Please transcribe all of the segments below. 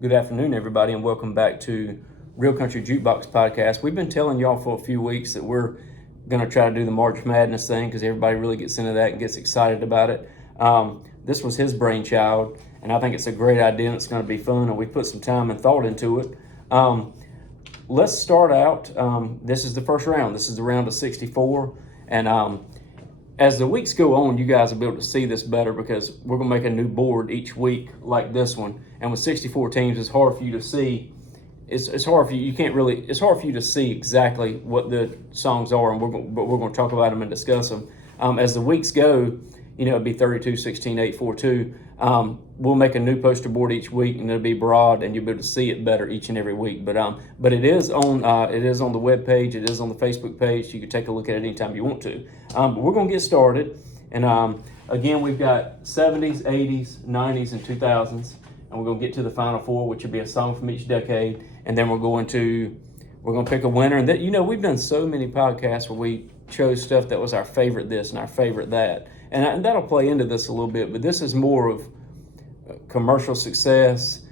Good afternoon, everybody, and welcome back to Real Country Jukebox Podcast. We've been telling y'all for a few weeks that we're going to try to do the March Madness thing because everybody really gets into that and gets excited about it. This was his brainchild, and I think it's a great idea and it's going to be fun, and we put some time and thought into it. Let's start out. This is the first round. This is the round of 64, and as the weeks go on, you guys will be able to see this better because we're going to make a new board each week like this one. And with 64 teams, it's hard for you to see. It's hard for you. You can't really. It's hard for you to see exactly what the songs are, and we're going to talk about them and discuss them. As the weeks go, it'll be 32, 16, 8, 4, 2. We'll make a new poster board each week, and it'll be broad, and you'll be able to see it better each and every week. But it is on the web page. It is on the Facebook page. You can take a look at it anytime you want to. But we're gonna get started, and again, we've got 70s, 80s, 90s, and 2000s, and we're gonna get to the final four, which will be a song from each decade, and then we're gonna pick a winner. And we've done so many podcasts where we chose stuff that was our favorite this and our favorite that. And that'll play into this a little bit, but this is more of commercial success,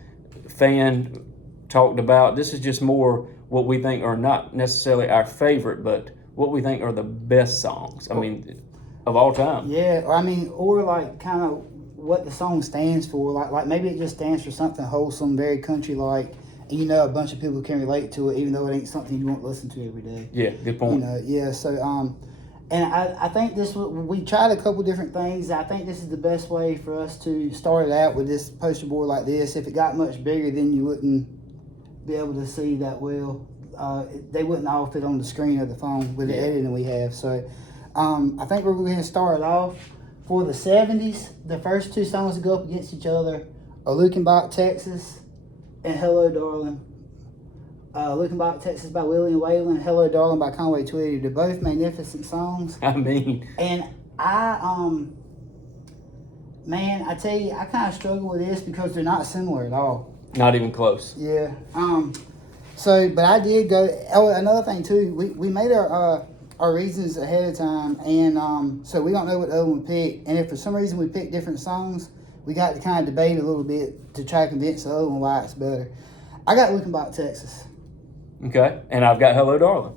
fan talked about. This is just more what we think are not necessarily our favorite, but what we think are the best songs. Of all time. Yeah, or like kind of what the song stands for. Like maybe it just stands for something wholesome, very country-like, and a bunch of people can relate to it, even though it ain't something you want to listen to every day. Yeah, good point. So and I think we tried a couple different things. I think this is the best way for us to start it out with this poster board like this. If it got much bigger, then you wouldn't be able to see that well. They wouldn't all fit on the screen of the phone with the editing we have. So I think we're going to start off for the 70s. The first two songs to go up against each other are Luckenbach, Texas, and Hello, Darling. Luckenbach, Texas by Willie and Waylon, Hello, Darling by Conway Twitty. They're both magnificent songs. And I tell you, I kind of struggle with this because they're not similar at all. Not even close. Yeah. But I did go. Oh, another thing too. We made our reasons ahead of time, and so we don't know what the other one picked. And if for some reason we picked different songs, we got to kind of debate a little bit to try to convince the other one why it's better. I got Luckenbach, Texas. Okay, and I've got Hello, Darling.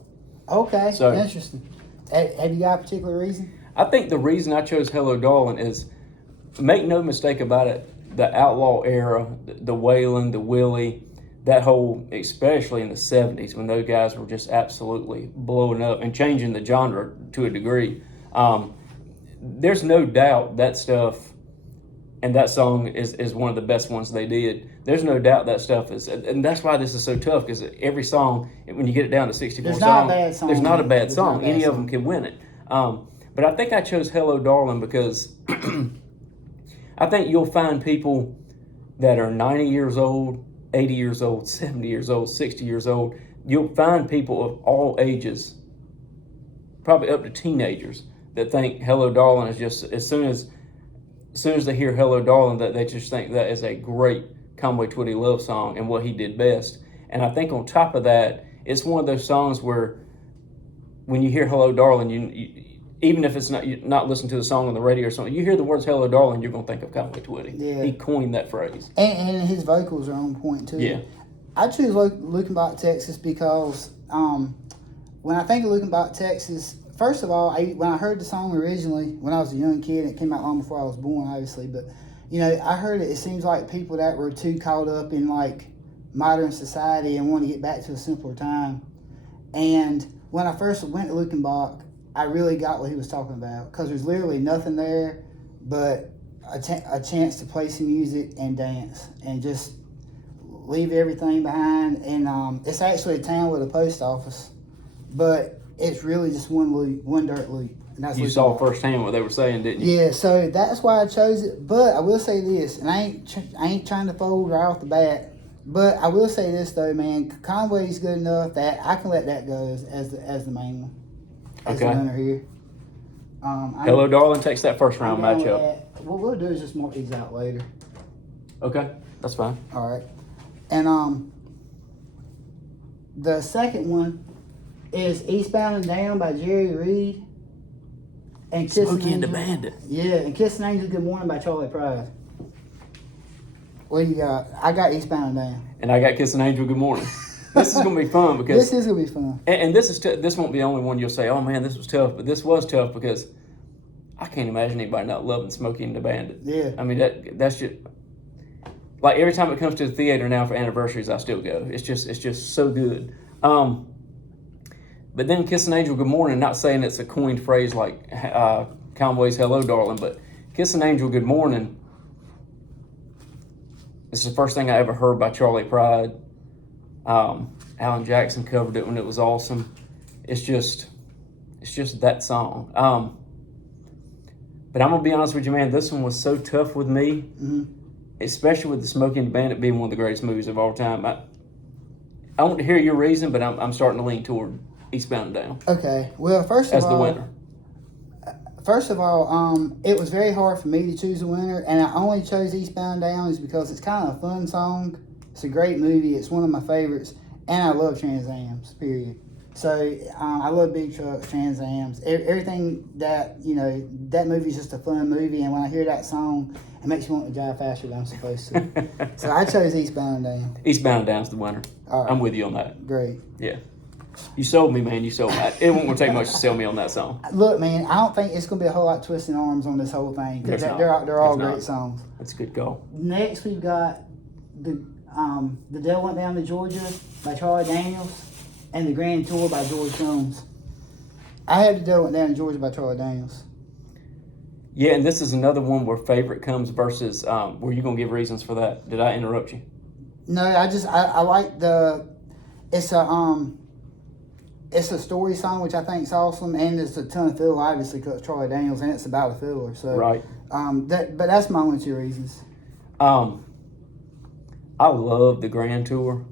Okay, so interesting. Have you got a particular reason? I think the reason I chose Hello, Darling is, make no mistake about it, the outlaw era, the Waylon, the Willie, that whole, especially in the 70s when those guys were just absolutely blowing up and changing the genre to a degree. There's no doubt that stuff, and that song is one of the best ones they did. There's no doubt that stuff is, and that's why this is so tough, because every song, when you get it down to 64 songs, there's not a bad song. Any of them can win it. But I think I chose Hello, Darling because I think you'll find people that are 90 years old, 80 years old, 70 years old, 60 years old. You'll find people of all ages, probably up to teenagers, that think Hello, Darling is just, as soon as they hear Hello, Darling, that they just think that is a great Conway Twitty love song and what he did best. And I think on top of that, it's one of those songs where when you hear Hello, Darling, you even if it's you're not listening to the song on the radio or something, you hear the words Hello, Darling, you're going to think of Conway Twitty. Yeah. He coined that phrase. And his vocals are on point, too. Yeah. I choose Luckenbach, Texas because when I think of Luckenbach, Texas, first of all, when I heard the song originally, when I was a young kid, it came out long before I was born, obviously, but, I heard it seems like people that were too caught up in, modern society and want to get back to a simpler time. And when I first went to Luckenbach, I really got what he was talking about, because there's literally nothing there but a chance to play some music and dance and just leave everything behind. And it's actually a town with a post office, but it's really just one dirt loop. And that's you saw firsthand what they were saying, didn't you? Yeah, so that's why I chose it. But I will say this, and I ain't trying to fold right off the bat, but I will say this though, man, Conway's good enough that I can let that go as the main one. As the winner here. Hello, Darling takes that first round matchup. What we'll do is just mark these out later. Okay, that's fine. All right. And the second one is Eastbound and Down by Jerry Reed. And Smokey and the Bandit. Yeah, and Kissing Angels Good Morning by Charlie Pride. What do you got? I got Eastbound and Down. And I got Kiss an Angel, Good Morning. This is going to be fun because This is gonna be fun. and this is this won't be the only one you'll say, oh man, this was tough, but this was tough because I can't imagine anybody not loving Smokey and the Bandit. Yeah. I mean that's just like every time it comes to the theater now for anniversaries, I still go. It's just so good. But then Kiss an Angel, Good Morning. Not saying it's a coined phrase like Conway's Hello, Darling, but Kiss an Angel, Good Morning. It's the first thing I ever heard by Charlie Pride. Alan Jackson covered it when it was awesome. It's just that song. But I'm gonna be honest with you, man. This one was so tough with me, especially with the Smokey and the Bandit being one of the greatest movies of all time. I want to hear your reason, but I'm starting to lean toward Eastbound and Down Okay. Well, first as of the all, winner. It was very hard for me to choose a winner, and I only chose Eastbound and Down is because it's kind of a fun song. It's a great movie. It's one of my favorites, and I love Trans Ams. Period. So I love big trucks, Trans Ams, everything that that movie's just a fun movie, and when I hear that song, it makes me want to drive faster than I'm supposed to. So I chose Eastbound and Down. Eastbound and Down's the winner. All right. I'm with you on that. Great. Yeah. You sold me, man. You sold me. It won't take much to sell me on that song. Look, man, I don't think it's going to be a whole lot of twisting arms on this whole thing because There's not. they're all There's great not. songs. That's a good call. Next, we've got the Devil Went Down to Georgia by Charlie Daniels and The Grand Tour by George Jones. I had The Devil Went Down to Georgia by Charlie Daniels. Yeah, and this is another one where favorite comes versus. Were you gonna give reasons for that? Did I interrupt you? No, I like it's a story song which I think is awesome, and it's a ton of fiddle, obviously, because it's Charlie Daniels and it's about a fiddler. So Right. but that's my only two reasons. I love the Grand Tour,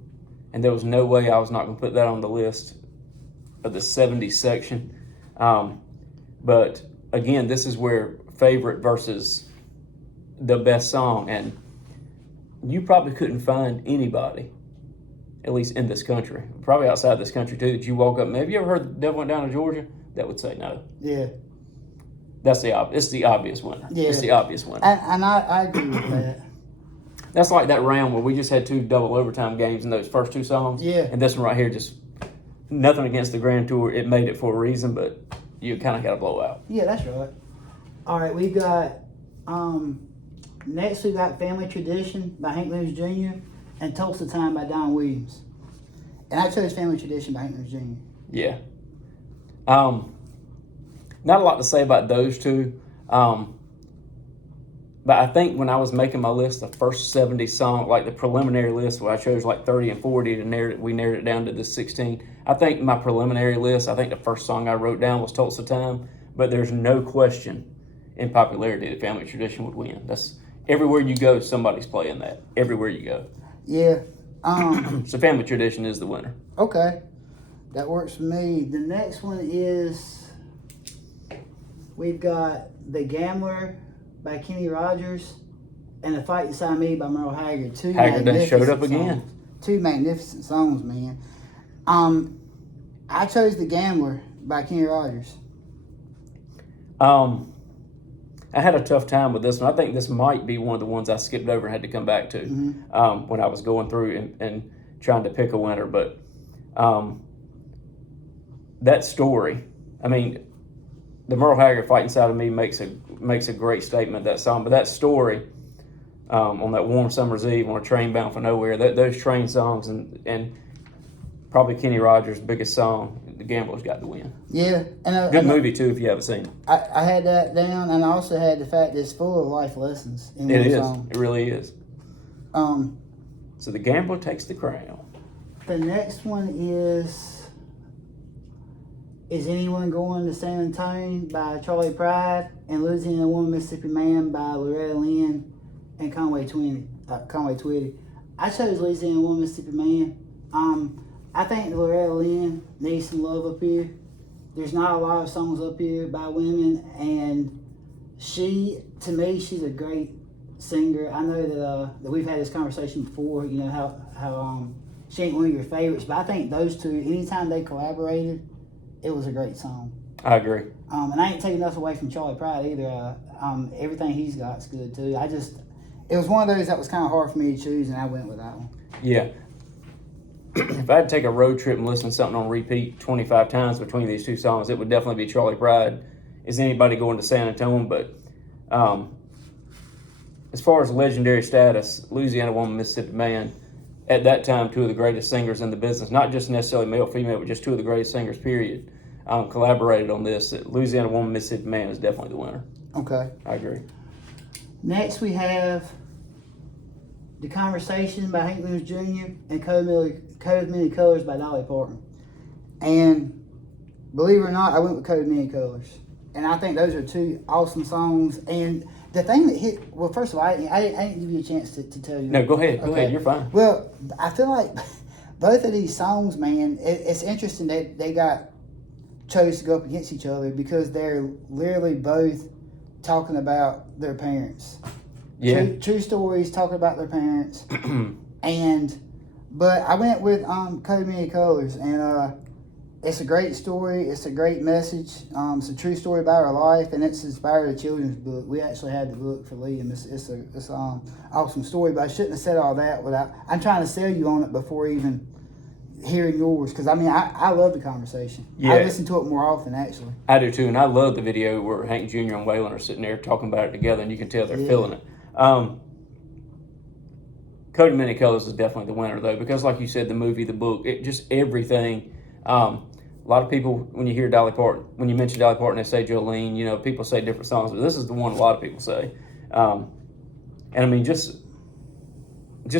and there was no way I was not going to put that on the list of the 70s section. But again, this is where favorite versus the best song, and you probably couldn't find anybody, at least in this country, probably outside this country too, that you walk up and have you ever heard The Devil Went Down to Georgia? That would say no. Yeah. It's the obvious winner. Yeah. It's the obvious winner. And I agree with that. That's like that round where we just had 2 double overtime games in those first 2 songs. Yeah. And this one right here, just nothing against the Grand Tour. It made it for a reason, but you kind of got to blow out. Yeah, that's right. All right, we've got next we got Family Tradition by Hank Williams Jr. and Tulsa Time by Don Williams. And I chose Family Tradition by Hank Williams Jr. Yeah. Not a lot to say about those two. But I think when I was making my list, the first 70 song, like the preliminary list where I chose like 30 and 40 we narrowed it down to the 16. I think my preliminary list, I think the first song I wrote down was Tulsa Time, but there's no question in popularity that Family Tradition would win. That's everywhere you go, somebody's playing that. Everywhere you go. Yeah. So Family Tradition is the winner. Okay. That works for me. The next one is we've got The Gambler by Kenny Rogers and The Fight Inside Me by Merle Haggard. Haggard done showed up again. Songs. 2 magnificent songs, man. I chose The Gambler by Kenny Rogers. I had a tough time with this one. I think this might be one of the ones I skipped over and had to come back to when I was going through and trying to pick a winner. But that story, I mean, the Merle Haggard Fight Inside of Me makes a great statement, that song. But that story, on that warm summer's eve on a train bound for nowhere, those train songs and probably Kenny Rogers' biggest song, The Gambler's got to win. Yeah. And Good movie, too, if you haven't seen it. I had that down, and I also had the fact that it's full of life lessons in It one is. song. It really is. So The Gambler takes the crown. The next one is Anyone Going to San Antonio by Charlie Pride and Louisiana Woman, Mississippi Man by Loretta Lynn and Conway Twitty. I chose Louisiana Woman, Mississippi Man. I think Loretta Lynn needs some love up here. There's not a lot of songs up here by women, and to me, she's a great singer. I know that we've had this conversation before, you know, how she ain't one of your favorites, but I think those two, anytime they collaborated, it was a great song. I agree. And I ain't taking nothing away from Charlie Pride either. Everything he's got's good too. it was one of those that was kind of hard for me to choose, and I went with that one. Yeah. If I had to take a road trip and listen to something on repeat 25 times between these two songs, it would definitely be Charlie Pride. Is anybody going to San Antonio? But as far as legendary status, Louisiana Woman, Mississippi Man, at that time, two of the greatest singers in the business, not just necessarily male, female, but just two of the greatest singers, period, collaborated on this. Louisiana Woman, Mississippi Man is definitely the winner. Okay. I agree. Next, we have The Conversation by Hank Williams Jr. and Coat of Many Colors by Dolly Parton. And believe it or not, I went with Coat of Many Colors. And I think those are two awesome songs. And the thing that hit, well, first of all, I didn't give you a chance to tell you. No, go ahead. Go ahead. You're fine. Well, I feel like both of these songs, man, it's interesting that they got chose to go up against each other because they're literally both talking about their parents. Yeah. True stories, talking about their parents. But I went with Coat of Many Colors, and it's a great story. It's a great message. It's a true story about our life, and it's inspired a children's book. We actually had the book for Liam. It's an awesome story, but I shouldn't have said all that without. I'm trying to sell you on it before even hearing yours, because I love The Conversation. Yeah. I listen to it more often, actually. I do too, and I love the video where Hank Jr. and Waylon are sitting there talking about it together, and you can tell they're feeling it. Coat of Many Colors is definitely the winner, though, because like you said, the movie, the book, just everything. A lot of people, when you hear Dolly Parton, when you mention Dolly Parton, they say Jolene. You know, people say different songs, but this is the one a lot of people say. And I mean, just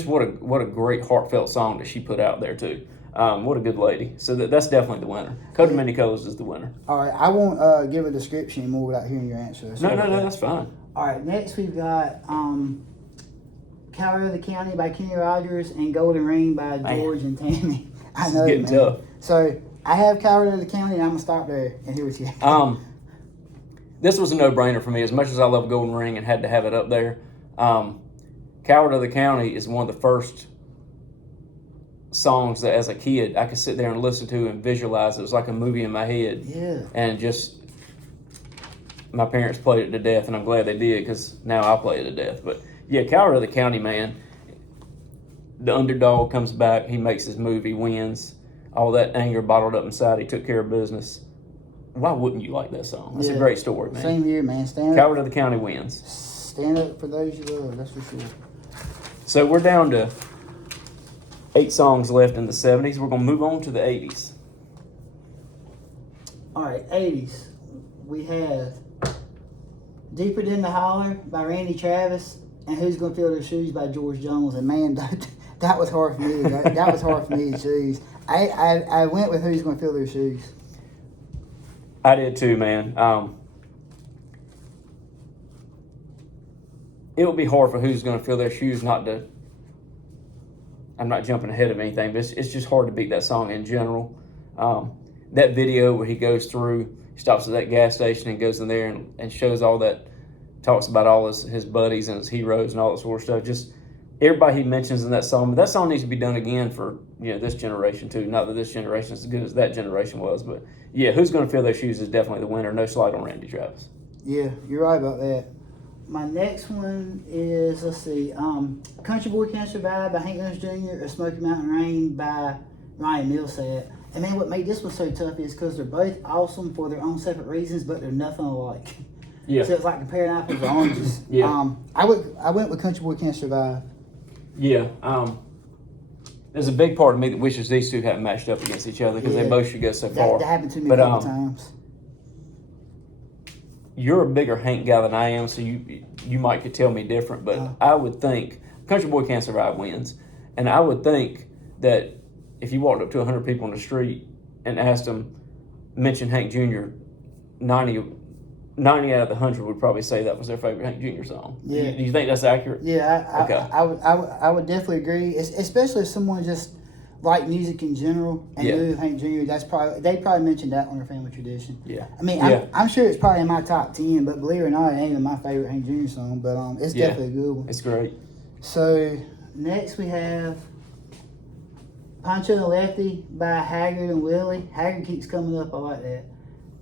what a great heartfelt song that she put out there too. What a good lady. So that's definitely the winner. Coat of Many Colors is the winner. All right, I won't give a description anymore without hearing your answer. No, that's fine. All right, next we've got Coward of the County by Kenny Rogers and Golden Ring by George and Tammy. I know, getting tough. So I have Coward of the County, and I'm gonna stop there and hear what you have. This was a no-brainer for me. As much as I love Golden Ring and had to have it up there, Coward of the County is one of the first songs that, as a kid, I could sit there and listen to and visualize. It was like a movie in my head. Yeah. And just my parents played it to death, and I'm glad they did because now I play it to death. But yeah, Coward of the County, man. The underdog comes back. He makes his move. He wins. All that anger bottled up inside. He took care of business. Why wouldn't you like that song? It's a great story, man. Same here, man. Coward of the County wins. Stand up for those you love. That's for sure. So we're down to 8 songs left in the 70s. We're going to move on to the 80s. All right, 80s. We have Deeper Than the Holler by Randy Travis and Who's Gonna Fill Their Shoes by George Jones. And man, that was hard for me. That was hard for me to choose. I went with Who's Gonna Fill Their Shoes. I did too, man. It would be hard for Who's Gonna Fill Their Shoes not to. I'm not jumping ahead of anything, but it's just hard to beat that song in general. That video where he goes through, he stops at that gas station and goes in there and shows all that, talks about all his buddies and his heroes and all that sort of stuff. Just everybody he mentions in that song. But that song needs to be done again for this generation too. Not that this generation is as good as that generation was, but yeah, Who's Gonna Fill Their Shoes is definitely the winner. No slight on Randy Travis. Yeah, you're right about that. My next one is, let's see, Country Boy Can't Survive by Hank Williams Jr. or Smoky Mountain Rain by Ryan Millsap. And man, what made this one so tough is because they're both awesome for their own separate reasons, but they're nothing alike. Yeah. So it's like comparing apples to oranges. Yeah. I went with Country Boy Can't Survive. Yeah. There's a big part of me that wishes these two hadn't matched up against each other because they both should go so far. That happened to me a couple times. You're a bigger Hank guy than I am, so you might could tell me different, but I would think Country Boy Can't Survive wins. And I would think that if you walked up to 100 people on the street and asked them, mention Hank Jr., 90 out of the 100 would probably say that was their favorite Hank Jr. song. Yeah. Do you think that's accurate? Yeah, Okay. I would definitely agree, especially if someone just liked music in general and knew Hank Jr. They probably mentioned that on their family tradition. Yeah. I mean, I'm sure it's probably in my top 10, but believe it or not, it ain't even my favorite Hank Jr. song, but it's definitely a good one. It's great. So next we have Pancho and the Lefty by Haggard and Willie. Haggard keeps coming up, I like that.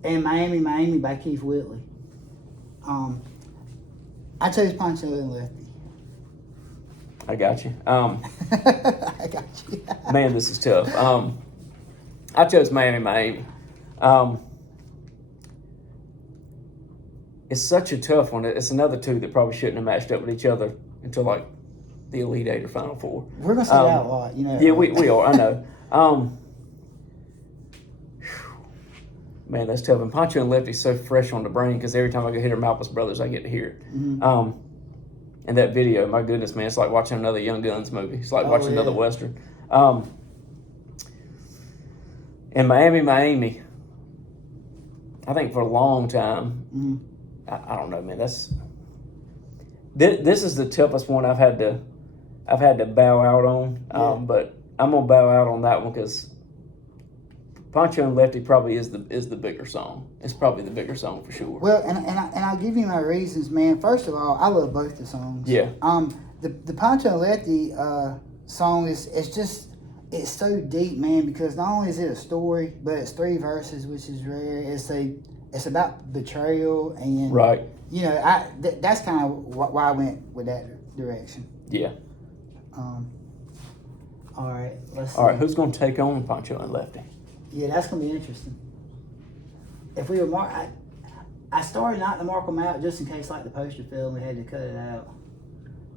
And Miami, Miami by Keith Whitley. I chose Pancho and Lefty. I got you. I got you. Man, this is tough. I chose Miami. It's such a tough one. It's another two that probably shouldn't have matched up with each other until like the Elite Eight or Final Four. We're gonna say that a lot, you know. Yeah, we are. I know. Man, that's tough. And Pancho and Lefty's so fresh on the brain because every time I go hit her Malpas Brothers, I get to hear it. Mm-hmm. And that video, my goodness, man, it's like watching another Young Guns movie. It's like watching another Western. And Miami, I think for a long time, I don't know, man. This is the toughest one I've had to bow out on. But I'm gonna bow out on that one because Pancho and Lefty probably is the bigger song. It's probably the bigger song for sure. Well, and I'll give you my reasons, man. First of all, I love both the songs. Yeah. The Pancho and Lefty song it's so deep, man, because not only is it a story, but it's 3 verses, which is rare. It's about betrayal and right. You know, that's kind of why I went with that direction. Yeah. All right. All right. Who's gonna take on Pancho and Lefty? Yeah, that's gonna be interesting. If we were I started not to mark them out just in case, like the poster fell, we had to cut it out.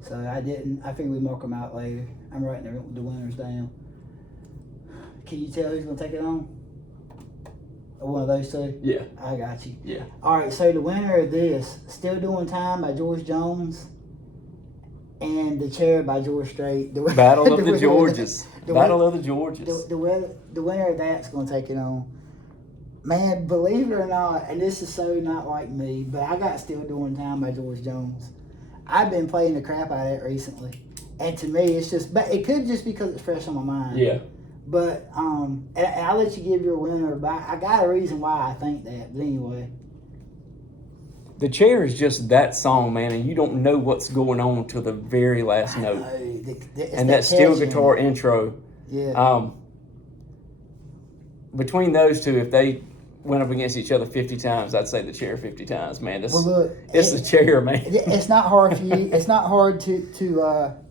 So I didn't. I figured we'd mark them out later. I'm writing the winners down. Can you tell who's gonna take it on? Or one of those two? Yeah. I got you. Yeah. All right. So the winner of this, "Still Doing Time" by George Jones, and "The Chair" by George Strait. Battle of the Georges. Battle of the Georges. The winner of that's going to take it on. Man, believe it or not, and this is so not like me, but I got "Still Doing Time" by George Jones. I've been playing the crap out of it recently. And to me, it's just, but it could just because it's fresh on my mind. Yeah. But, and I'll let you give your winner, but I got a reason why I think that. But anyway. The Chair is just that song, man, and you don't know what's going on till the very last note. And that steel guitar intro. Yeah. Between those two, if they went up against each other 50 times, I'd say The Chair 50 times, man. Well, look, it's The Chair, man. It's not hard for you. It's not hard to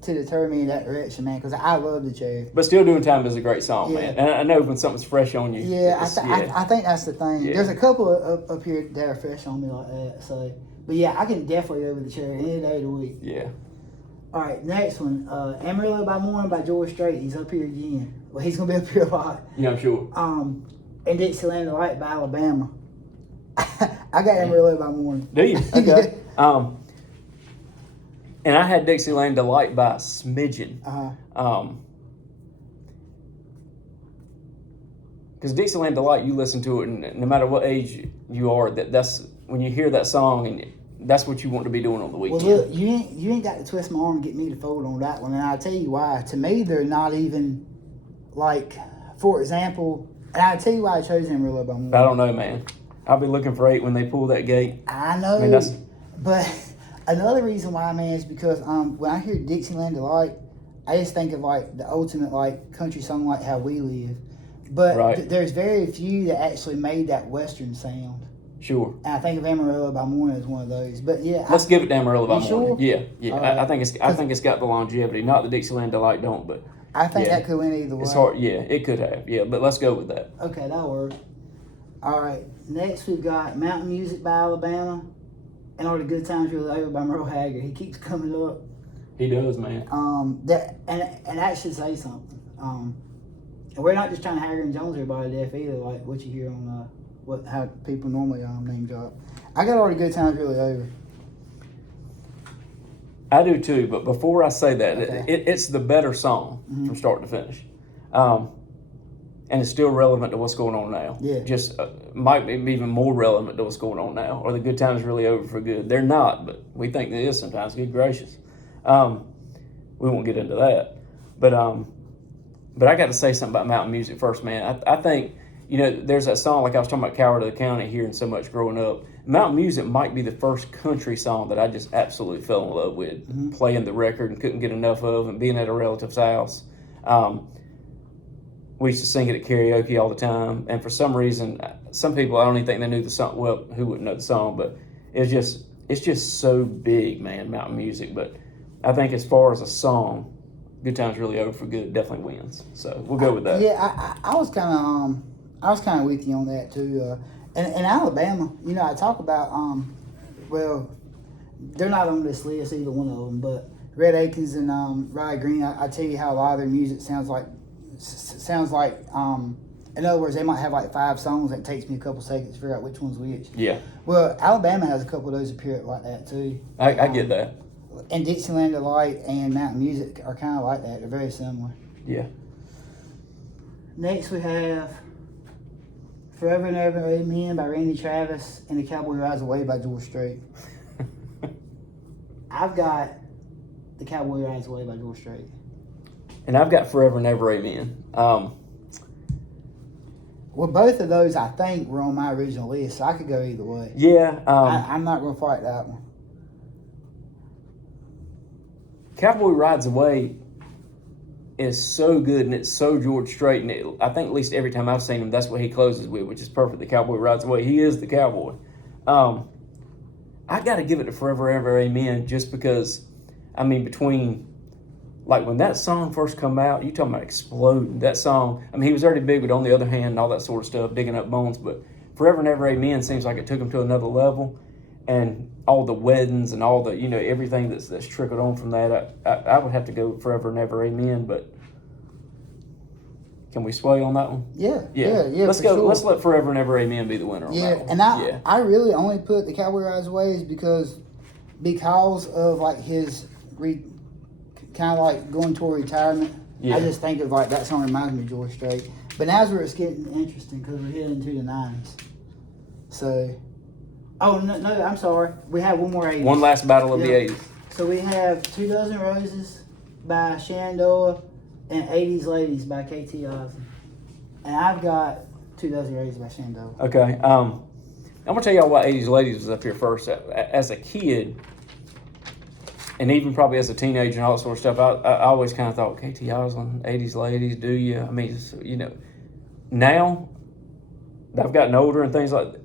deter me in that direction, man, because I love The Chair. But Still Doing Time is a great song, Yeah. man. And I know when something's fresh on you. Yeah, I think that's the thing. Yeah. There's a couple up here that are fresh on me like that. So, but yeah, I can definitely go with The Chair any day of the week. Yeah. All right, next one, Amarillo by Morning by George Strait. He's up here again. Well, he's gonna be up here a lot. Yeah, I'm sure. And Dixieland Delight by Alabama. I got Amarillo by Morning. Do you? Okay. And I had Dixieland Delight by a smidgen. Because Dixieland Delight, you listen to it, and no matter what age you are, that's when you hear that song, and that's what you want to be doing on the weekend. Well, look, you ain't got to twist my arm and get me to fold on that one, and I'll tell you why. To me, they're not even like, for example, and I'll tell you why I chose Amarillo by Morning. I don't know, man. I'll be looking for 8 when they pull that gate. I know, but another reason why, man, is because when I hear Dixieland Delight, I just think of like the ultimate like country song, like How We Live. But there's very few that actually made that Western sound. Sure. And I think of Amarillo by Morning as one of those. But yeah, let's give it to Amarillo by Morning. Sure? Yeah. I think it's got the longevity. Not the Dixieland Delight don't, but I think that could win either way. It's hard. Yeah, it could have. Yeah, but let's go with that. Okay, that'll work. All right. Next we've got Mountain Music by Alabama, and All the Good Times Really Over by Merle Haggard. He keeps coming up. He does, man. That should say something. And we're not just trying to Haggard and Jones everybody deaf either, like what you hear on how people normally name drop. I got All the Good Times Really Over. I do too, but before I say that, Okay. it's the better song from start to finish. And it's still relevant to what's going on now. Yeah. Just might be even more relevant to what's going on now. Or the good times really over for good. They're not, but we think they is sometimes. Good gracious. We won't get into that. But I got to say something about Mountain Music first, man. I think, there's that song, like I was talking about Coward of the County, hearing so much growing up. Mountain Music might be the first country song that I just absolutely fell in love with, playing the record and couldn't get enough of, and being at a relative's house. We used to sing it at karaoke all the time, and for some reason, some people, I don't even think they knew the song. Well, who wouldn't know the song? But it's just so big, man, Mountain Music. But I think as far as a song, Good Times Really Over for Good definitely wins. So we'll go with that. Yeah, I was kind of with you on that too. And Alabama, I talk about well, they're not on this list, either one of them, but Red Akins and Rod Green. I tell you how a lot of their music sounds like. In other words, they might have like 5 songs that takes me a couple seconds to figure out which one's which. Yeah. Well, Alabama has a couple of those appear like that too. I get that. And Dixieland Delight and Mountain Music are kind of like that. They're very similar. Yeah. Next we have Forever and Ever Amen by Randy Travis and The Cowboy Rides Away by George Strait. I've got The Cowboy Rides Away by George Strait. And I've got Forever and Ever Amen. Well, both of those, I think, were on my original list, so I could go either way. Yeah. I'm not going to fight that one. Cowboy Rides Away is so good, and it's so George Strait. And I think at least every time I've seen him, that's what he closes with, which is perfect. The Cowboy Rides Away. He is the cowboy. I got to give it to Forever Ever Amen just because, between... Like, when that song first come out, you talking about exploding. That song, he was already big with On the Other Hand and all that sort of stuff, Digging Up Bones, but Forever and Ever Amen seems like it took him to another level. And all the weddings and all the, everything that's trickled on from that, I would have to go with Forever and Ever Amen, but can we sway on that one? Yeah. Let's go. Sure. Let's let Forever and Ever Amen be the winner on that one. And I really only put The Cowboy Rides Away is because of, like, his... kind of like going toward retirement. Yeah. I just think of like that song reminds me of George Strait. But now's where it's getting interesting because we're heading into the 90s. So, no, I'm sorry. We have one more 80s. One last battle of the 80s. So we have 2 Dozen Roses by Shenandoah and 80s Ladies by KT Osmond. And I've got 2 Dozen Roses by Shenandoah. Okay. I'm going to tell y'all why 80s Ladies was up here first. As a kid, and even probably as a teenager and all that sort of stuff, I always kind of thought, KT Osmond, 80s Ladies, do you? Now that I've gotten older and things like that,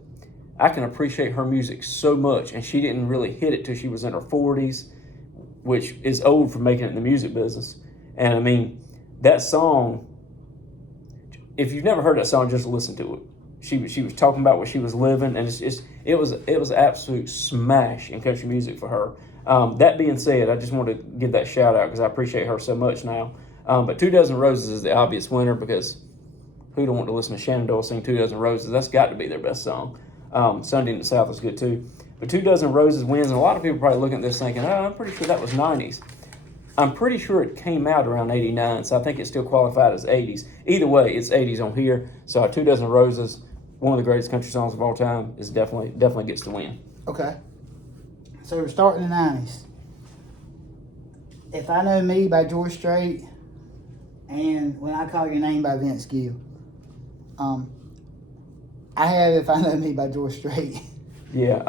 I can appreciate her music so much, and she didn't really hit it till she was in her 40s, which is old for making it in the music business. And that song, if you've never heard that song, just listen to it. She was talking about what she was living, and it was an absolute smash in country music for her. That being said, I just want to give that shout out because I appreciate her so much now. But 2 Dozen Roses is the obvious winner because who don't want to listen to Shenandoah sing 2 Dozen Roses? That's got to be their best song. Sunday in the South is good too. But 2 Dozen Roses wins, and a lot of people probably looking at this thinking, I'm pretty sure that was 90s. I'm pretty sure it came out around 89, so I think it's still qualified as 80s. Either way, it's 80s on here. So 2 Dozen Roses, one of the greatest country songs of all time, is definitely gets the win. Okay. So we're starting in the 90s. If I Know Me by George Strait and When I Call Your Name by Vince Gill. I have If I Know Me by George Strait. Yeah.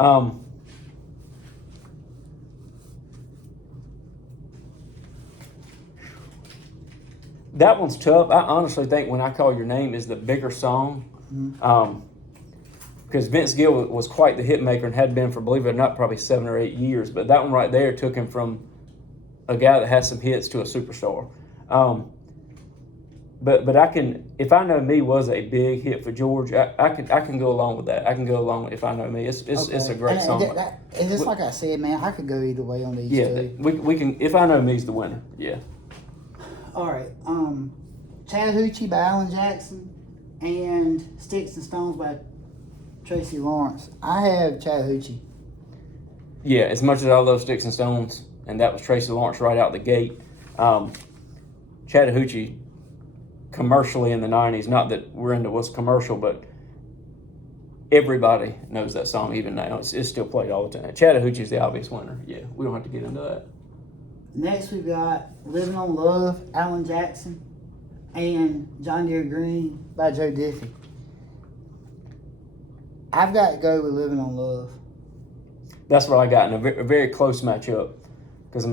That one's tough. I honestly think When I Call Your Name is the bigger song. Because Vince Gill was quite the hit maker and had been for, believe it or not, probably 7 or 8 years. But that one right there took him from a guy that has some hits to a superstar. But I can, If I Know Me was a big hit for George, I can go along with that. I can go along with If I Know Me. It's a great song. And just like I said, man, I could go either way on these two. We can. If I Know Me's the winner. Yeah. All right. Chattahoochee by Alan Jackson and Sticks and Stones by Tracy Lawrence. I have Chattahoochee. Yeah, as much as I love Sticks and Stones, and that was Tracy Lawrence right out the gate. Chattahoochee, commercially in the 90s, not that we're into what's commercial, but everybody knows that song even now. It's still played all the time. Chattahoochee is the obvious winner. Yeah, we don't have to get into that. Next we've got Living on Love, Alan Jackson, and John Deere Green by Joe Diffie. I've got to go with Living on Love. That's what I got in a very close matchup. Because,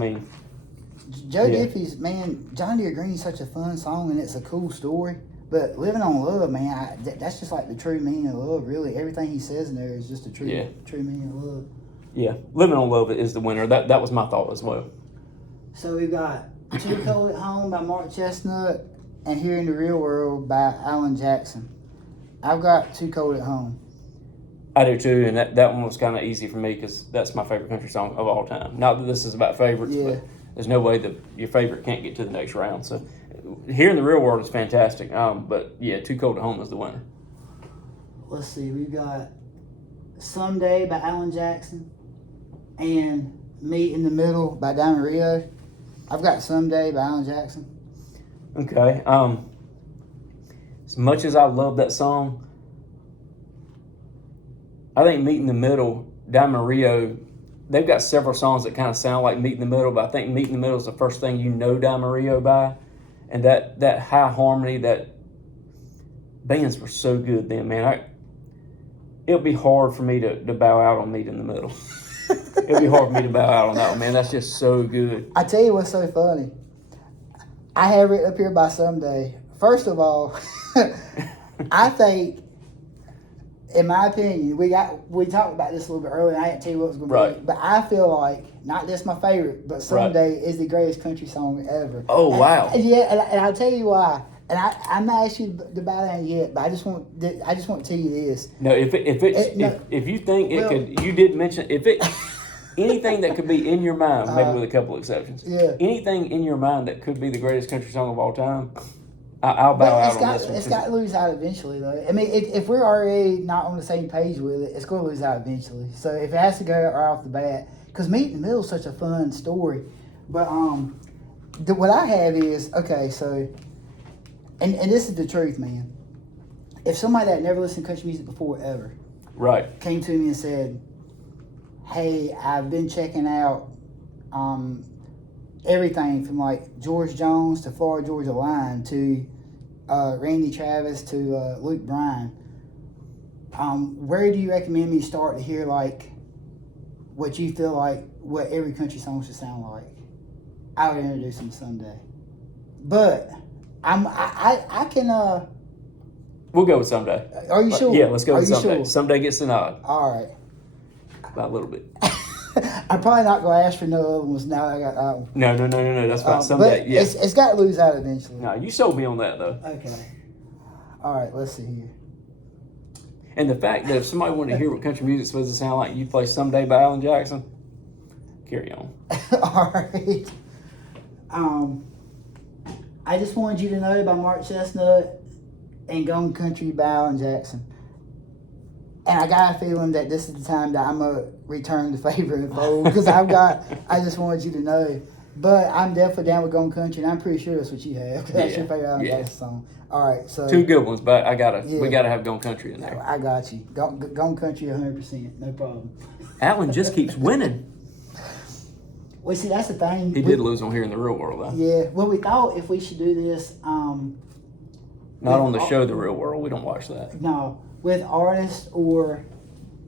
Joe Diffie's, man, John Deere Green is such a fun song and it's a cool story. But Living on Love, man, that's just like the true meaning of love, really. Everything he says in there is just the true meaning of love. Yeah, Living on Love is the winner. That was my thought as well. So we've got Too Cold at Home by Mark Chestnut and Here in the Real World by Alan Jackson. I've got Too Cold at Home. I do too, and that one was kind of easy for me because that's my favorite country song of all time. Not that this is about favorites, Yeah. but there's no way that your favorite can't get to the next round. So, Here in the Real World is fantastic. But yeah, Too Cold at Home is the winner. Let's see, we've got Someday by Alan Jackson and Meet in the Middle by Diamond Rio. I've got Someday by Alan Jackson. Okay. As much as I love that song, I think Meet in the Middle, Diamond Rio, they've got several songs that kind of sound like Meet in the Middle, but I think Meet in the Middle is the first thing you know Diamond Rio by. And that high harmony, that bands were so good then, man. It'll be hard for me to bow out on Meet in the Middle. It'll be hard for me to bow out on that one, man. That's just so good. I tell you what's so funny. I have it up here by Someday. First of all, I think, in my opinion, we talked about this a little bit earlier, and I didn't tell you what it was going to Right. be. But I feel like, not just my favorite, but Someday is the greatest country song ever. Oh, wow. And I'll tell you why. And I'm not asking you to bow down yet, but I just want to tell you this. No, if you think it could, you did mention anything that could be in your mind, maybe with a couple exceptions. Yeah. Anything in your mind that could be the greatest country song of all time, I'll bow out on this one. It's got to lose out eventually, though. I mean, if we're already not on the same page with it, it's going to lose out eventually. So if it has to go right off the bat, because Meet in the Middle is such a fun story. But what I have is, okay, so, and this is the truth, man. If somebody that never listened to country music before ever Right. came to me and said, hey, I've been checking out everything from like George Jones to Florida Georgia Line to Randy Travis to Luke Bryan. Where do you recommend me start to hear like what you feel like what every country song should sound like? I would introduce him Someday. But I can. We'll go with Someday. Are you sure? Yeah, let's go with Are you Someday. sure? Someday gets the nod All right. by a little bit. I'm probably not gonna ask for no other ones now that I got that one. No. That's fine. Someday. But Yeah. it's got to lose out eventually. No, you sold me on that though. Okay. All right. Let's see here. And the fact that if somebody wanted to hear what country music's supposed to sound like, you play Someday by Alan Jackson. Carry on. All right. I Just Wanted You to Know by Mark Chestnut and Gone Country by Alan Jackson. And I got a feeling that this is the time that I'm going to return the favor and fold because I've got I Just Wanted You to Know. But I'm definitely down with Gone Country, and I'm pretty sure that's what you have. That's your favorite Alan Jackson song. All right, so Two good ones, but we gotta have Gone Country in there. I got you. Gone Country 100%, no problem. Alan just keeps winning. Well, see, that's the thing. He did lose on Here in the Real World, though. Yeah. Well, we thought if we should do this, Not on the show The Real World. We don't watch that. no, with artists or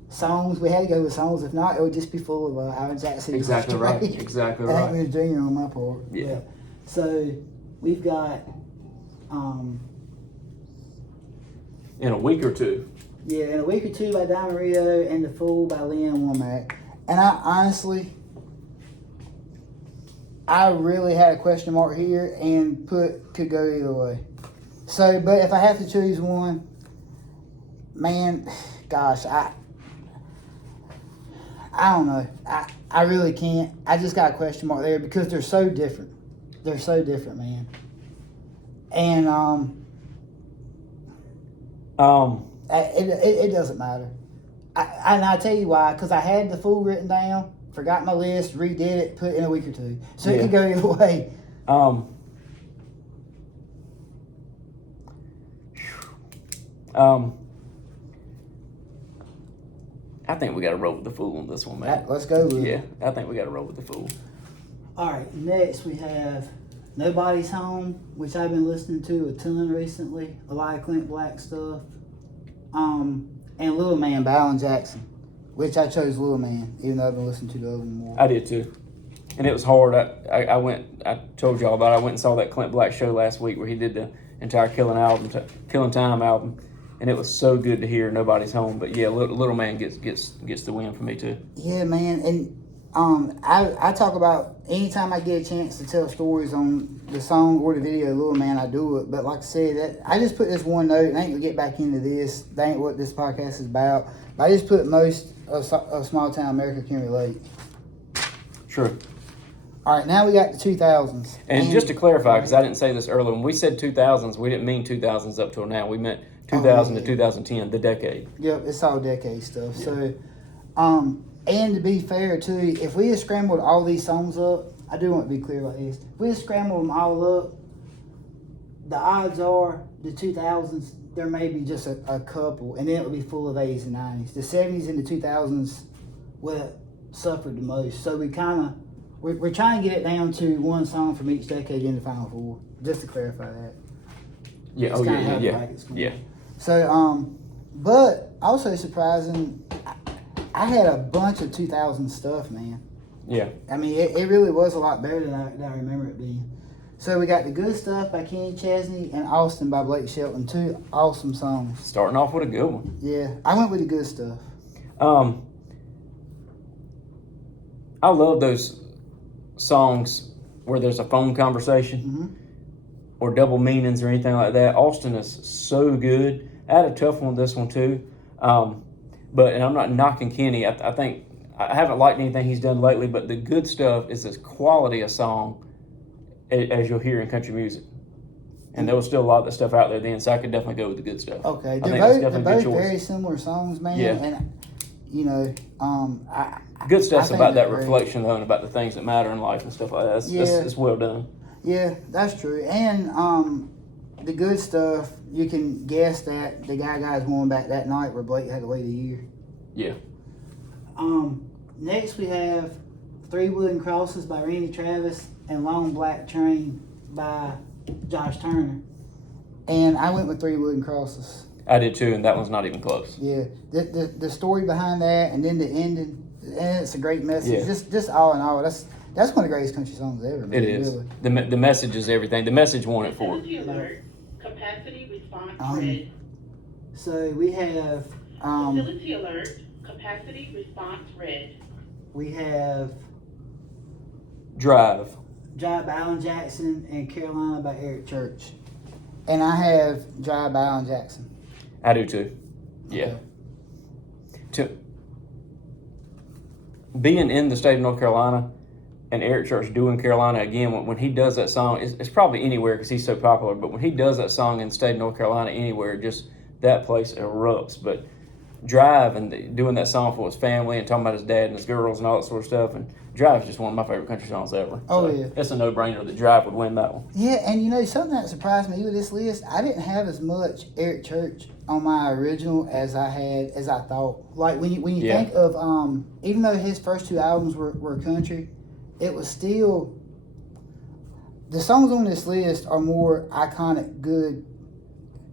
songs, we had to go with songs. If not, it would just be full of Alan Jackson. Exactly right. Straight. Exactly That ain't right. been a junior on my part. Yeah. So we've got, In a week or two. in a week or two by Diamond Rio and The Fool by Leanne Womack. And I honestly, I really had a question mark here and could go either way. So, but if I have to choose one, man, gosh, I don't know. I really can't. I just got a question mark there because they're so different. They're so different, man. And it doesn't matter. And I tell you why, because I had The Fool written down, forgot my list, redid it, put it in a week or two. So it could go either way. I think we got to roll with The Fool on this one, man. Let's go with it. Yeah, I think we got to roll with The Fool. All right, next we have Nobody's Home, which I've been listening to a ton recently. A lot of Clint Black stuff. And Little Man by Alan Jackson, which I chose Little Man, even though I've been listening to the other one more. I did too. And it was hard. I told y'all about it. I went and saw that Clint Black show last week where he did the entire Killing Time album. And it was so good to hear Nobody's Home. But yeah, Little Man gets the win for me too. Yeah, man. And I talk about anytime I get a chance to tell stories on the song or the video, Little Man, I do it. But like I said, I just put this one note, and I ain't gonna get back into this. That ain't what this podcast is about. But I just put most of Small Town America can relate. True. All right, now we got the 2000s. And just to clarify, because I didn't say this earlier, when we said 2000s, we didn't mean 2000s up till now. We meant 2000 to 2010, the decade. Yep, it's all decade stuff. Yeah. So, and to be fair too, if we had scrambled all these songs up, I do want to be clear about this. If we had scrambled them all up, the odds are the 2000s, there may be just a couple, and then it would be full of 80s and 90s. The 70s and the 2000s would have suffered the most. So we're trying to get it down to one song from each decade in the Final Four, just to clarify that. Yeah, It's yeah. So, but also surprising, I had a bunch of 2000 stuff, man. Yeah. I mean, it really was a lot better than I remember it being. So we got The Good Stuff by Kenny Chesney and Austin by Blake Shelton. Two awesome songs. Starting off with a good one. Yeah, I went with The Good Stuff. I love those songs where there's a phone conversation or double meanings or anything like that. Austin is so good. I had a tough one with this one too. And I'm not knocking Kenny. I think I haven't liked anything he's done lately, but The Good Stuff is as quality a song as you'll hear in country music. And there was still a lot of that stuff out there then, so I could definitely go with The Good Stuff. Okay, they're both very similar songs, man. Yeah. And, Good Stuff's about that reflection, though, and about the things that matter in life and stuff like that. It's well done. Yeah, that's true. And The Good Stuff, you can guess that the guy got his woman back that night where Blake had to wait a year. Yeah. Next we have Three Wooden Crosses by Randy Travis and Long Black Train by Josh Turner. And I went with Three Wooden Crosses. I did too, and that one's not even close. Yeah. The story behind that and then the ending, and it's a great message. Yeah. Just all in all, that's one of the greatest country songs ever. It is. Really. The message is everything. The message won it for it. Alert. Capacity response red. So we have facility alert. Capacity response red. We have Drive by Alan Jackson and Carolina by Eric Church. And I have Drive by Alan Jackson. I do too. Yeah. Okay. To being in the state of North Carolina and Eric Church doing Carolina again, when he does that song, it's probably anywhere because he's so popular, but when he does that song in the state of North Carolina anywhere, just that place erupts. But Drive and doing that song for his family and talking about his dad and his girls and all that sort of stuff, and Drive is just one of my favorite country songs ever. Oh, yeah. It's a no-brainer that Drive would win that one. Yeah, and something that surprised me with this list, I didn't have as much Eric Church on my original as I thought. Like when you think of even though his first two albums were country, it was still the songs on this list are more iconic, good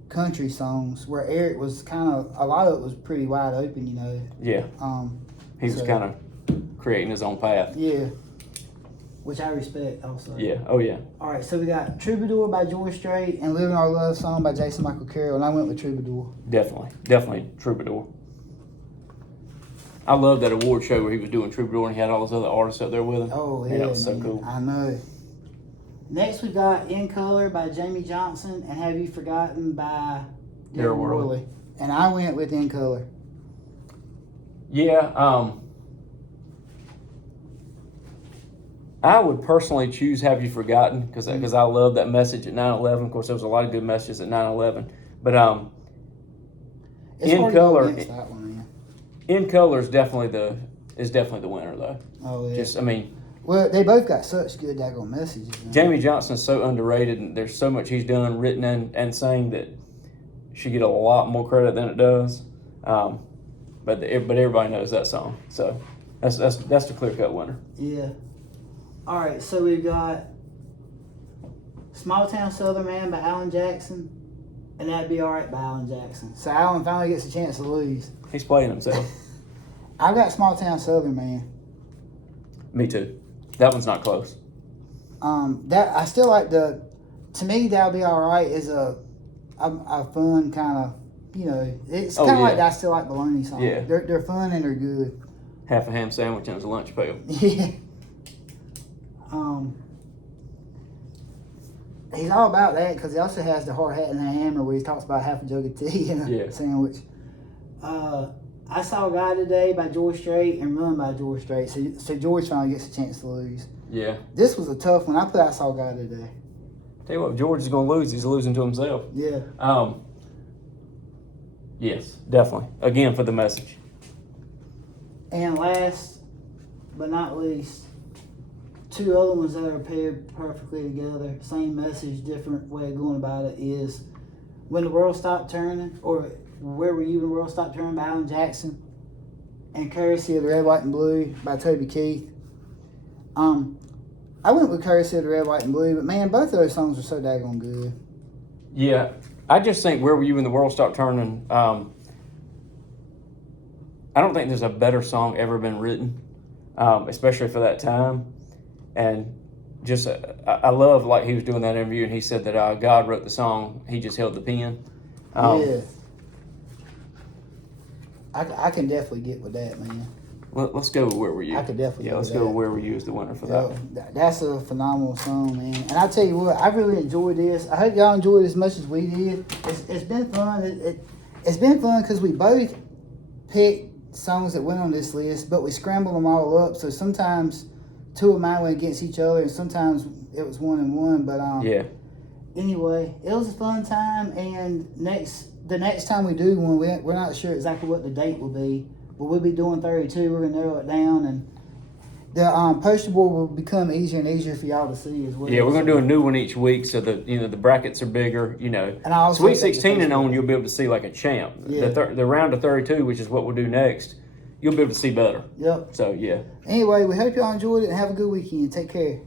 country songs. Where Eric was kind of a lot of it was pretty wide open, Yeah. He was kind of creating his own path. Yeah. Which I respect also. Yeah. Oh yeah. All right, so we got Troubadour by George Strait and Living Our Love Song by Jason Michael Carroll, and I went with Troubadour. Definitely Troubadour. I love that award show where he was doing Troubadour and he had all those other artists up there with him. Oh yeah, that was so cool. I know. Next we got In Color by Jamie Johnson and Have You Forgotten by Darryl Worley. And I went with In Color. Yeah, I would personally choose Have You Forgotten because I love that message at 9/11. Of course, there was a lot of good messages at 9/11. But In Color, In Color is definitely the winner though. Oh yeah. Well, they both got such good daggone messages. Man. Jamie Johnson is so underrated, and there's so much he's done, written and saying that should get a lot more credit than it does. But everybody knows that song, so that's the clear cut winner. Yeah. All right, so we've got Small Town Southern Man by Alan Jackson, and That'd Be Alright by Alan Jackson. So Alan finally gets a chance to lose. He's playing himself. I've got Small Town Southern Man. Me too. That one's not close. That I still like to me, That'll Be Alright is a fun kind of, it's kind of like that I Still Like Baloney song. Yeah. They're fun and they're good. half a ham sandwich and his lunch pail. Yeah. He's all about that because he also has the hard hat and the hammer where he talks about half a jug of tea and a sandwich. I saw God Today by George Strait and Run by George Strait. So George finally gets a chance to lose. Yeah. This was a tough one. I put I Saw God Today. Tell you what, if George is going to lose, he's losing to himself. Yeah. Yes, definitely. Again, for the message. And last but not least, two other ones that are paired perfectly together. Same message, different way of going about it is When the World Stopped Turning, or Where Were You When the World Stopped Turning by Alan Jackson, and Courtesy of the Red, White, and Blue by Toby Keith. I went with Courtesy of the Red, White, and Blue, but man, both of those songs are so daggone good. Yeah, I just think Where Were You When the World Stopped Turning, I don't think there's a better song ever been written, especially for that time. And just, I love, like, he was doing that interview and he said that God wrote the song, he just held the pen. Yeah. I can definitely get with that, man. Let's go with Where Were You? I could definitely let's with go that. with Where Were You as the winner for that one. That's a phenomenal song, man. And I tell you what, I really enjoyed this. I hope y'all enjoyed it as much as we did. It's been fun. It's been fun because we both picked songs that went on this list, but we scrambled them all up. So sometimes two of mine went against each other, and sometimes it was 1-1. But Yeah. Anyway, it was a fun time. And the next time we do one, we're not sure exactly what the date will be. But we'll be doing 32. We're gonna narrow it down, and the poster board will become easier and easier for y'all to see as well. Yeah, we're gonna do a new one each week, so that the brackets are bigger. And I also Sweet think the 16 and Facebook- on, you'll be able to see like a champ. Yeah. The round of 32, which is what we'll do next, you'll be able to see better. Yep. So yeah. Anyway, we hope y'all enjoyed it and have a good weekend. Take care.